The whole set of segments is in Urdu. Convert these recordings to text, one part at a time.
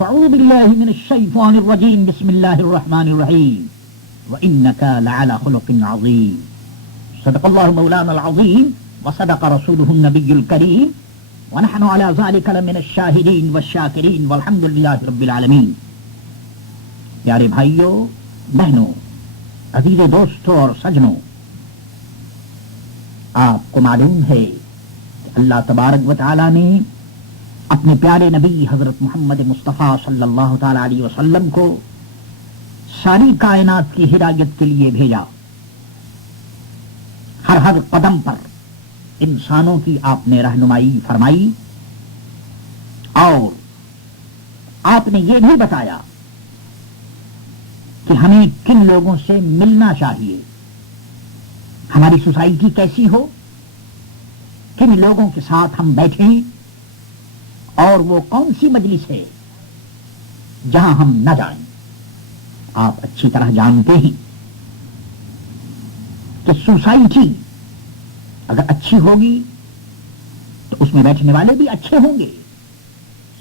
فاعوذ باللہ من الشیطان الرجیم بسم اللہ الرحمن الرحیم وانک لعلی خلق عظیم صدق اللہ مولانا العظیم وصدق رسولہ النبی الکریم ونحن على ذلك لمن الشاہدین والشاکرین والحمد للہ رب العالمین. پیارے بھائیوں، بہنوں، عزیز دوستوں اور سجنوں، آپ کو معلوم ہے کہ اللہ تبارک و تعالی نے اپنے پیارے نبی حضرت محمد مصطفیٰ صلی اللہ تعالی علیہ وسلم کو ساری کائنات کی ہدایت کے لیے بھیجا. ہر قدم پر انسانوں کی آپ نے رہنمائی فرمائی اور آپ نے یہ بھی بتایا کہ ہمیں کن لوگوں سے ملنا چاہیے، ہماری سوسائٹی کیسی ہو، کن لوگوں کے ساتھ ہم بیٹھیں اور وہ کون سی مجلس ہے جہاں ہم نہ جائیں. آپ اچھی طرح جانتے ہیں کہ سوسائٹی اگر اچھی ہوگی تو اس میں بیٹھنے والے بھی اچھے ہوں گے.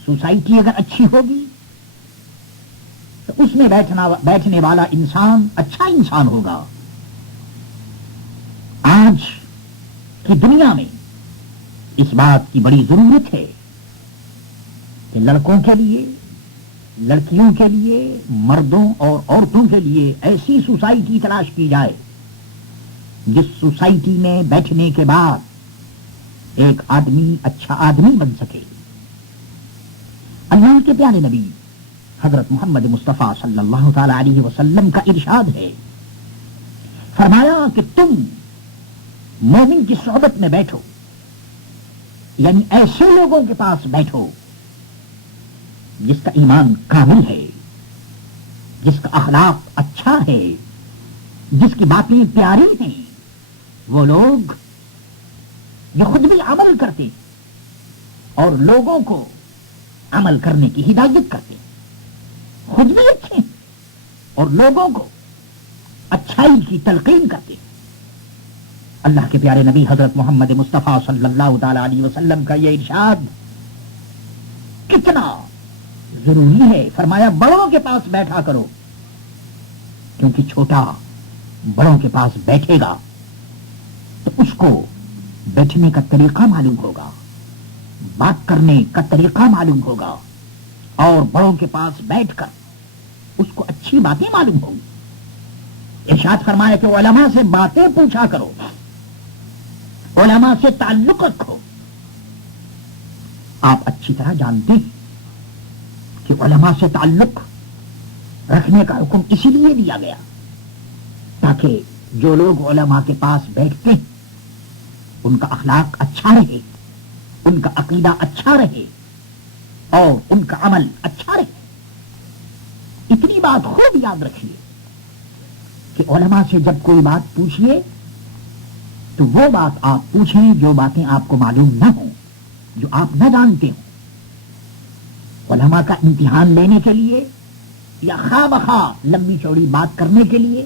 سوسائٹی اگر اچھی ہوگی تو اس میں بیٹھنے والا انسان اچھا انسان ہوگا. آج کی دنیا میں اس بات کی بڑی ضرورت ہے کہ لڑکوں کے لیے، لڑکیوں کے لیے، مردوں اور عورتوں کے لیے ایسی سوسائٹی تلاش کی جائے جس سوسائٹی میں بیٹھنے کے بعد ایک آدمی اچھا آدمی بن سکے. اللہ کے پیارے نبی حضرت محمد مصطفیٰ صلی اللہ تعالی علیہ وسلم کا ارشاد ہے، فرمایا کہ تم مومن کی صحبت میں بیٹھو، یعنی ایسے لوگوں کے پاس بیٹھو جس کا ایمان کامل ہے، جس کا اخلاق اچھا ہے، جس کی باتیں پیاری ہیں. وہ لوگ جو خود بھی عمل کرتے اور لوگوں کو عمل کرنے کی ہدایت کرتے، خود بھی اچھے اور لوگوں کو اچھائی کی تلقین کرتے. اللہ کے پیارے نبی حضرت محمد مصطفیٰ صلی اللہ تعالی علیہ وسلم کا یہ ارشاد کتنا ضروری ہے. فرمایا بڑوں کے پاس بیٹھا کرو، کیونکہ چھوٹا بڑوں کے پاس بیٹھے گا تو اس کو بیٹھنے کا طریقہ معلوم ہوگا، بات کرنے کا طریقہ معلوم ہوگا، اور بڑوں کے پاس بیٹھ کر اس کو اچھی باتیں معلوم ہوں گی. ارشاد فرمایا کہ علماء سے باتیں پوچھا کرو، علماء سے تعلق رکھو. آپ اچھی طرح جانتے ہیں کہ علماء سے تعلق رکھنے کا حکم اسی لیے دیا گیا تاکہ جو لوگ علماء کے پاس بیٹھتے ہیں ان کا اخلاق اچھا رہے، ان کا عقیدہ اچھا رہے اور ان کا عمل اچھا رہے. اتنی بات خوب یاد رکھیے کہ علماء سے جب کوئی بات پوچھیے تو وہ بات آپ پوچھیں جو باتیں آپ کو معلوم نہ ہوں، جو آپ نہ جانتے ہوں. علماء کا امتحان لینے کے لیے یا خواہ بخواہ لمبی چوڑی بات کرنے کے لیے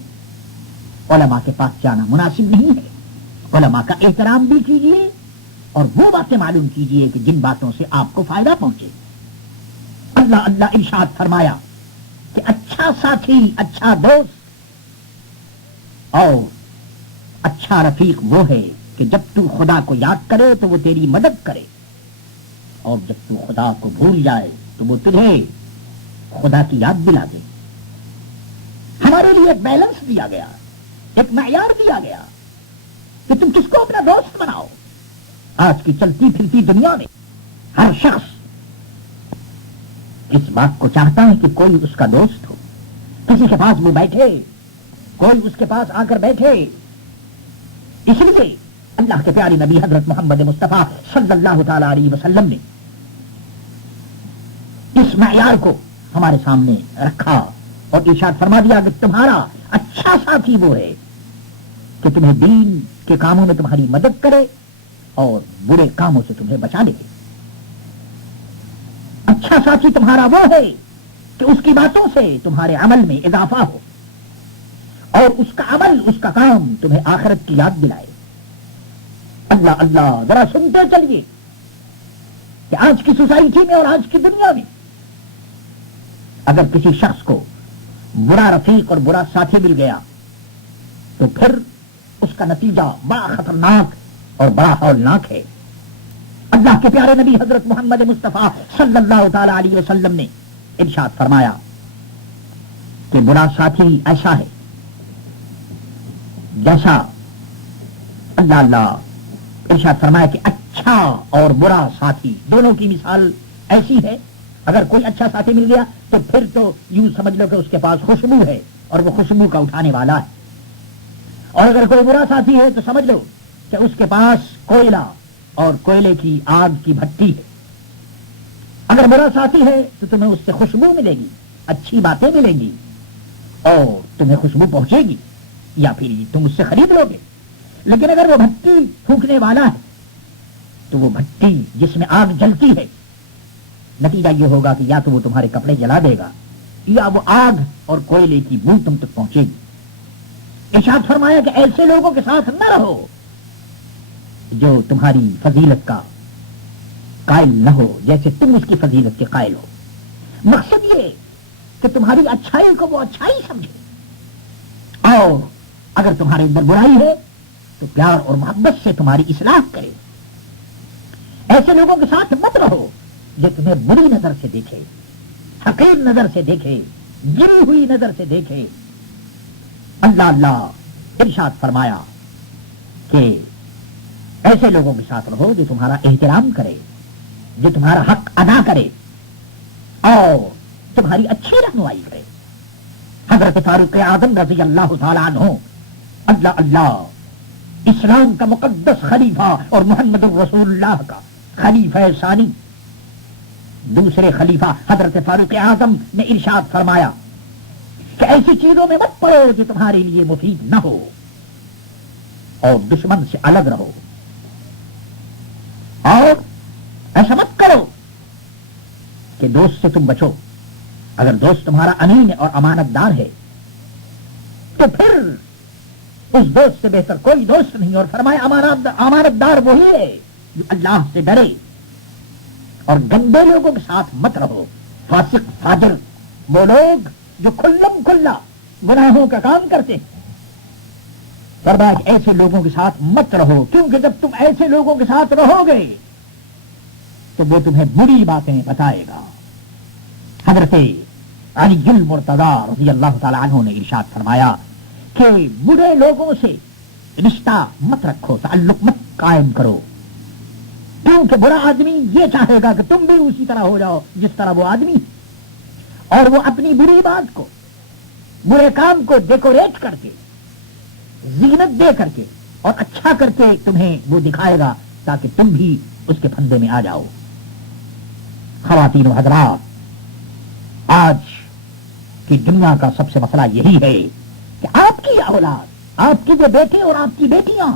علماء کے پاس جانا مناسب نہیں ہے. علماء کا احترام بھی کیجیے اور وہ باتیں معلوم کیجیے کہ جن باتوں سے آپ کو فائدہ پہنچے. اللہ اللہ ارشاد فرمایا کہ اچھا ساتھی، اچھا دوست اور اچھا رفیق وہ ہے کہ جب تو خدا کو یاد کرے تو وہ تیری مدد کرے، اور جب تو خدا کو بھول جائے تو وہ تجھے خدا کی یاد دلا دے. ہمارے لیے ایک بیلنس دیا گیا، ایک معیار دیا گیا کہ تم کس کو اپنا دوست بناؤ. آج کی چلتی پھرتی دنیا میں ہر شخص اس بات کو چاہتا ہے کہ کوئی اس کا دوست ہو، کسی کے پاس وہ بیٹھے، کوئی اس کے پاس آ کر بیٹھے. اس لیے اللہ کے پیارے نبی حضرت محمد مصطفیٰ صلی اللہ تعالی علیہ وسلم نے اس معیار کو ہمارے سامنے رکھا اور ارشاد فرما دیا کہ تمہارا اچھا ساتھی وہ ہے کہ تمہیں دین کے کاموں میں تمہاری مدد کرے اور برے کاموں سے تمہیں بچا دے. اچھا ساتھی تمہارا وہ ہے کہ اس کی باتوں سے تمہارے عمل میں اضافہ ہو اور اس کا عمل، اس کا کام تمہیں آخرت کی یاد دلائے. اللہ اللہ، ذرا سنتے چلیے کہ آج کی سوسائٹی میں اور آج کی دنیا میں اگر کسی شخص کو برا رفیق اور برا ساتھی مل گیا تو پھر اس کا نتیجہ بڑا خطرناک اور بڑا ہولناک ہے. اللہ کے پیارے نبی حضرت محمد مصطفیٰ صلی اللہ تعالی علیہ وسلم نے ارشاد فرمایا کہ برا ساتھی ایسا ہے جیسا اللہ ارشاد فرمایا کہ اچھا اور برا ساتھی دونوں کی مثال ایسی ہے. اگر کوئی اچھا ساتھی مل گیا تو پھر تو یوں سمجھ لو کہ اس کے پاس خوشبو ہے اور وہ خوشبو کا اٹھانے والا ہے. اور اگر کوئی برا ساتھی ہے تو سمجھ لو کہ اس کے پاس کوئلہ اور کوئلے کی آگ کی بھٹی ہے. اگر برا ساتھی ہے تو تمہیں اس سے خوشبو ملے گی, اچھی باتیں ملیں گی اور تمہیں خوشبو پہنچے گی یا پھر تم اس سے خرید لو گے. لیکن اگر وہ بھٹی پھونکنے والا ہے تو وہ بھٹی جس میں آگ جلتی ہے, نتیجہ یہ ہوگا کہ یا تو وہ تمہارے کپڑے جلا دے گا یا وہ آگ اور کوئلے کی بو تم تک پہنچے گی. ارشاد فرمایا کہ ایسے لوگوں کے ساتھ نہ رہو جو تمہاری فضیلت کا قائل نہ ہو جیسے تم اس کی فضیلت کے قائل ہو. مقصد یہ کہ تمہاری اچھائی کو وہ اچھائی سمجھے اور اگر تمہارے اندر برائی ہے تو پیار اور محبت سے تمہاری اصلاح کرے. ایسے لوگوں کے ساتھ مت رہو جو تمہیں بری نظر سے دیکھے, حقیر نظر سے دیکھے, گری ہوئی نظر سے دیکھے. اللہ ارشاد فرمایا کہ ایسے لوگوں کے ساتھ رہو جو تمہارا احترام کرے, جو تمہارا حق ادا کرے اور تمہاری اچھی رہنمائی کرے. حضرت فاروق اعظم رضی اللہ تعالیٰ عنہ اللہ اسلام کا مقدس خلیفہ اور محمد الرسول اللہ کا خلیفہ ثانی دوسرے خلیفہ حضرت فاروق اعظم نے ارشاد فرمایا کہ ایسی چیزوں میں مت پڑو جو تمہارے لیے مفید نہ ہو اور دشمن سے الگ رہو, اور ایسا مت کرو کہ دوست سے تم بچو. اگر دوست تمہارا امین اور امانت دار ہے تو پھر اس دوست سے بہتر کوئی دوست نہیں. اور فرمایا امانت دار وہی ہے جو اللہ سے ڈرے. اور گندے لوگوں کے ساتھ مت رہو, فاسق فاجر, وہ لوگ جو کھلم کھلا گناہوں کا کام کرتے ہیں. فرمایا کہ ایسے لوگوں کے ساتھ مت رہو, کیونکہ جب تم ایسے لوگوں کے ساتھ رہو گے تو وہ تمہیں بری باتیں بتائے گا. حضرت علی المرتضی رضی اللہ تعالی عنہ نے ارشاد فرمایا کہ برے لوگوں سے رشتہ مت رکھو, تعلق مت قائم کرو, کیونکہ برا آدمی یہ چاہے گا کہ تم بھی اسی طرح ہو جاؤ جس طرح وہ آدمی, اور وہ اپنی بری بات کو, برے کام کو ڈیکوریٹ کر کے, زینت دے کر کے اور اچھا کر کے تمہیں وہ دکھائے گا تاکہ تم بھی اس کے پھندے میں آ جاؤ. خواتین و حضرات, آج کی دنیا کا سب سے مسئلہ یہی ہے کہ آپ کی اولاد, آپ کے جو بیٹے اور آپ کی بیٹیاں,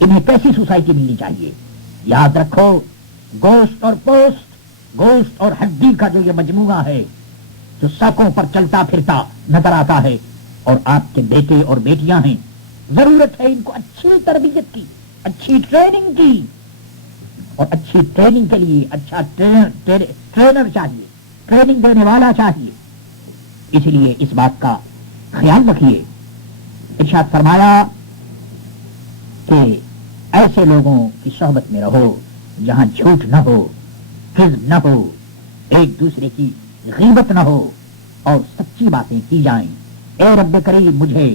انہیں کیسی سوسائٹی ملنی چاہیے. یاد رکھو, گوشت اور پوست, گوشت اور ہڈی کا جو یہ مجموعہ ہے جو سڑکوں پر چلتا پھرتا نظر آتا ہے, اور آپ کے بیٹے اور بیٹیاں ہیں, ضرورت ہے ان کو اچھی تربیت کی, اچھی ٹریننگ کی, اور اچھی ٹریننگ کے لیے اچھا ٹرینر چاہیے, ٹریننگ دینے والا چاہیے. اس لیے اس بات کا خیال رکھیے. ارشاد فرمایا کہ ایسے لوگوں کی صحبت میں رہو جہاں جھوٹ نہ ہو, کذب نہ ہو, ایک دوسرے کی غیبت نہ ہو اور سچی باتیں کی جائیں. اے رب کریم مجھے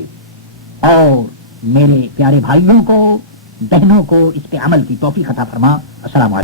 اور میرے پیارے بھائیوں کو, بہنوں کو اس پہ عمل کی توفیق عطا فرما. السلام علیکم.